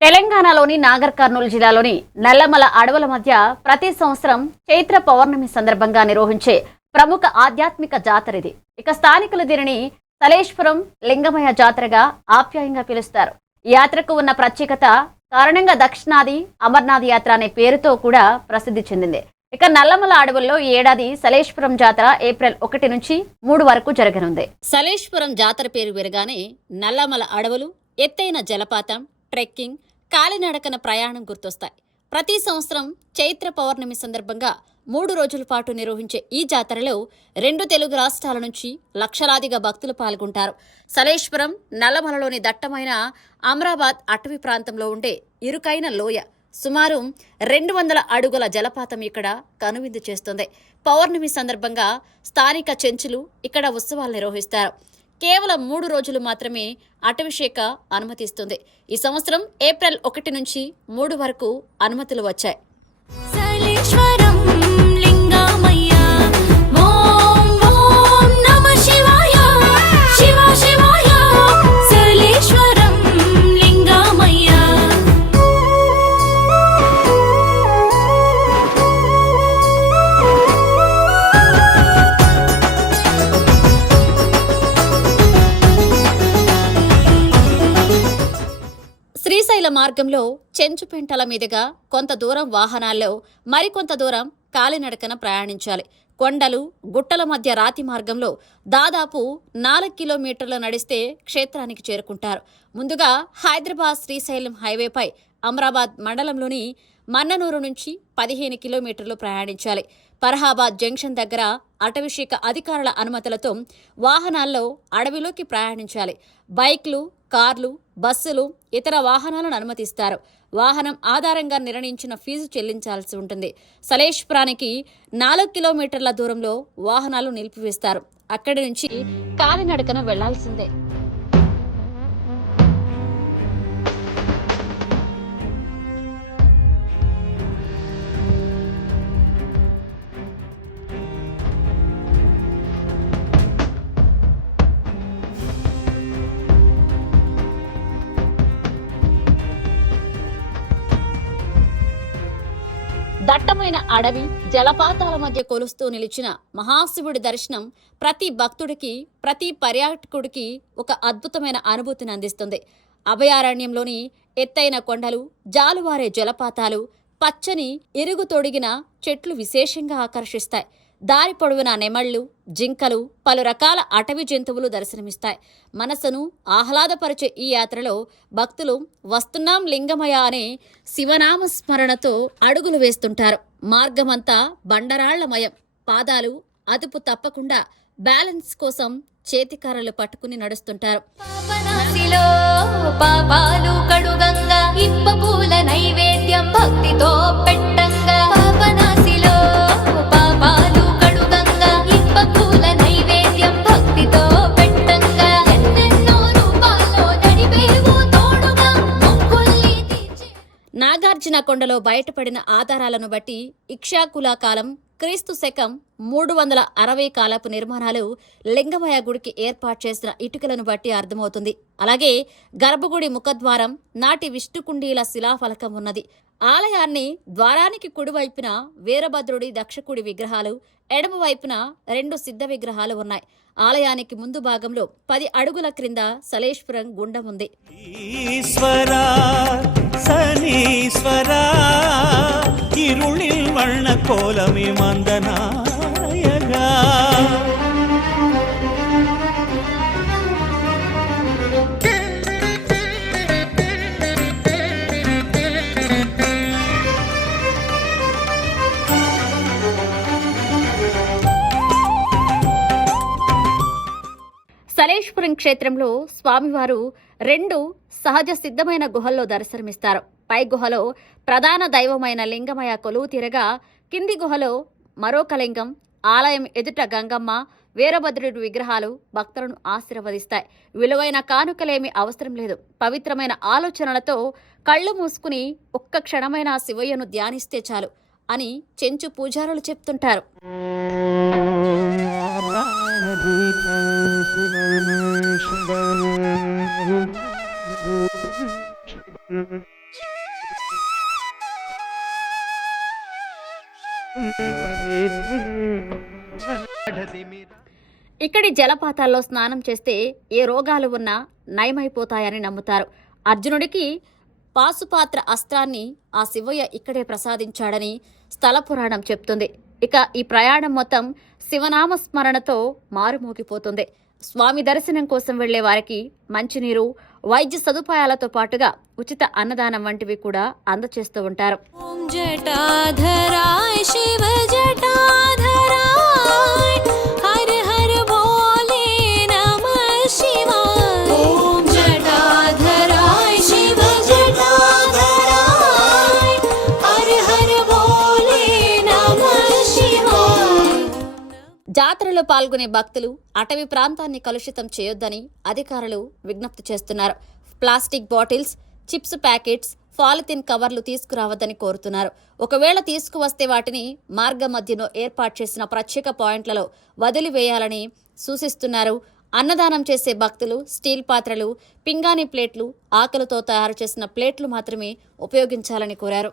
తెలంగాణలోని నాగర్ కర్నూలు జిల్లాలోని నల్లమల అడవుల మధ్య ప్రతి సంవత్సరం చైత్ర పౌర్ణమి సందర్భంగా నిర్వహించే ప్రముఖ ఆధ్యాత్మిక జాతర ఇది. ఇక స్థానికులు దీనిని సలేశ్వరం లింగమయ్య జాతరగా ఆప్యాయంగా పిలుస్తారు. ఈ యాత్రకు ఉన్న ప్రత్యేకత కారణంగా దక్షిణాది అమర్నాథ్ యాత్ర అనే పేరుతో కూడా ప్రసిద్ధి చెందింది. ఇక నల్లమల అడవుల్లో ఈ ఏడాది సలేశ్వరం జాతర ఏప్రిల్ 1 నుంచి 3 వరకు జరగనుంది. సలేశ్వరం జాతర పేరు వినగానే నల్లమల అడవులు, ఎత్తైన జలపాతం, ట్రెక్కింగ్, కాలినడకన ప్రయాణం గుర్తొస్తాయి. ప్రతి సంవత్సరం చైత్ర పౌర్ణమి సందర్భంగా 3 రోజుల పాటు నిర్వహించే ఈ జాతరలో 2 తెలుగు రాష్ట్రాల నుంచి లక్షలాదిగా భక్తులు పాల్గొంటారు. సలేశ్వరం నల్లమలలోని దట్టమైన అమరాబాద్ అటవీ ప్రాంతంలో ఉండే ఇరుకైన లోయ. సుమారు 200 అడుగుల జలపాతం ఇక్కడ కనువిందు చేస్తుంది. పౌర్ణమి సందర్భంగా స్థానిక చెంచులు ఇక్కడ ఉత్సవాలు నిర్వహిస్తారు. కేవలం 3 రోజులు మాత్రమే అటవీ శాఖ అనుమతిస్తుంది. ఈ సంవత్సరం ఏప్రిల్ 1 నుంచి 3 వరకు అనుమతులు వచ్చాయి. శ్రీశైల మార్గంలో చెంచుపెంటల మీదుగా కొంత దూరం వాహనాల్లో, మరికొంత దూరం కాలినడకన ప్రయాణించాలి. కొండలు, గుట్టల మధ్య రాతి మార్గంలో దాదాపు 4 కిలోమీటర్లు నడిస్తే క్షేత్రానికి చేరుకుంటారు. ముందుగా హైదరాబాద్ శ్రీశైలం హైవేపై అమరాబాద్ మండలంలోని మన్ననూరు నుంచి 15 కిలోమీటర్లు ప్రయాణించాలి. ఫర్హాబాద్ జంక్షన్ దగ్గర అటవీశాఖ అధికారుల అనుమతులతో వాహనాల్లో అడవిలోకి ప్రయాణించాలి. బైక్లు, కార్లు, బస్సులు, ఇతర వాహనాలను అనుమతిస్తారు. వాహనం ఆధారంగా నిర్ణయించిన ఫీజు చెల్లించాల్సి ఉంటుంది. సలేశ్వరానికి 4 కిలోమీటర్ల దూరంలో వాహనాలు నిలిపివేస్తారు. అక్కడి నుంచి కాలినడకన వెళ్లాల్సిందే. దట్టమైన అడవి, జలపాతాల మధ్య కొలుస్తూ నిలిచిన మహాశివుడి దర్శనం ప్రతి భక్తుడికి, ప్రతి పర్యాటకుడికి ఒక అద్భుతమైన అనుభూతిని అందిస్తుంది. అభయారణ్యంలోని ఎత్తైన కొండలు, జాలువారే జలపాతాలు, పచ్చని ఇరుగు తొడిగిన చెట్లు విశేషంగా ఆకర్షిస్తాయి. దారి పొడవునా నెమళ్లు, జింకలు, పలు రకాల అటవీ జంతువులు దర్శనమిస్తాయి. మనసును ఆహ్లాదపరిచే ఈ యాత్రలో భక్తులు వస్తున్నాం లింగమయ అనే శివనామ స్మరణతో అడుగులు వేస్తుంటారు. మార్గమంతా బండరాళ్లమయం. పాదాలు అదుపు తప్పకుండా బ్యాలెన్స్ కోసం చేతికర్రలు పట్టుకుని నడుస్తుంటారు. పాపాలు కడుగంగా ఇప్ప పూల నైవేద్యం భక్తితో పెట్టంగా. పాపనాశిలో పాపాలు కడుగంగా ఇప్ప పూల నైవేద్యం భక్తితో పెట్టంగా. ఎన్నెన్నో రూపాల్లో నడిపేవు తోడుగా మొక్కుల్ని తీర్చే. నాగార్జున కొండలో బయటపడిన ఆధారాలను బట్టి ఇక్షాకుల కాలం, క్రీస్తు శకం 360 కాలపు నిర్మాణాలు లింగమయ గుడికి ఏర్పాటు చేసిన ఇటుకలను బట్టి అర్థమవుతుంది. అలాగే గర్భగుడి ముఖద్వారం నాటి విష్ణుకుండీల శిలాఫలకం ఉన్నది. ఆలయాన్ని ద్వారానికి కుడివైపున వీరభద్రుడి, దక్షకుడి విగ్రహాలు, ఎడమ వైపున 2 సిద్ధ విగ్రహాలు ఉన్నాయి. ఆలయానికి ముందు భాగంలో 10 అడుగుల క్రింద సలేశ్వరం గుండం ఉంది. కోలమి మందనాయగా సలేశ్వరం క్షేత్రంలో స్వామివారు 2 సహజ సిద్ధమైన గుహల్లో దర్శనమిస్తారు. పై గుహలో ప్రధాన దైవమైన లింగమయ కొలువు తీరగా, కింది గుహలో మరొక లింగం, ఆలయం ఎదుట గంగమ్మ, వీరభద్రుడి విగ్రహాలు భక్తులను ఆశీర్వదిస్తాయి. విలువైన కానుకలేమి అవసరం లేదు. పవిత్రమైన ఆలోచనలతో కళ్ళు మూసుకుని ఒక్క క్షణమైన శివయ్యను ధ్యానిస్తే చాలు అని చెంచు పూజారులు చెప్తుంటారు. ఇక్కడి జలపాతాల్లో స్నానం చేస్తే ఏ రోగాలు ఉన్నా నయమైపోతాయని నమ్ముతారు. అర్జునుడికి పాశుపాత్ర అస్త్రాన్ని ఆ శివయ్య ఇక్కడే ప్రసాదించాడని స్థల పురాణం చెప్తుంది. ఇక ఈ ప్రయాణం మొత్తం శివనామ స్మరణతో మారుమోగిపోతుంది. స్వామి దర్శనం కోసం వెళ్లే వారికి మంచినీరు, వైద్య సదుపాయాలతో పాటుగా ఉచిత అన్నదానం వంటివి కూడా అందచేస్తూ ఉంటారు. ఓం జటాధరాయ శివ జటాధరాయ హర హర భోలే నమః శివాయ. ఓం జటాధరాయ శివ జటాధరాయ హర హర భోలే నమః శివాయ. జాతరలో పాల్గొనే భక్తులు అటవీ ప్రాంతాన్ని కలుషితం చేయొద్దని అధికారులు విజ్ఞప్తి చేస్తున్నారు. Plastic bottles, chips packets, polythene కవర్లు తీసుకురావద్దని కోరుతున్నారు. ఒకవేళ తీసుకువస్తే వాటిని మార్గ మధ్యలో ఏర్పాటు చేసిన ప్రత్యేక పాయింట్లలో వదిలివేయాలని సూచిస్తున్నారు. అన్నదానం చేసే భక్తులు స్టీల్ పాత్రలు, పింగాణీ ప్లేట్లు, ఆకులతో తయారు చేసిన ప్లేట్లు మాత్రమే ఉపయోగించాలని కోరారు.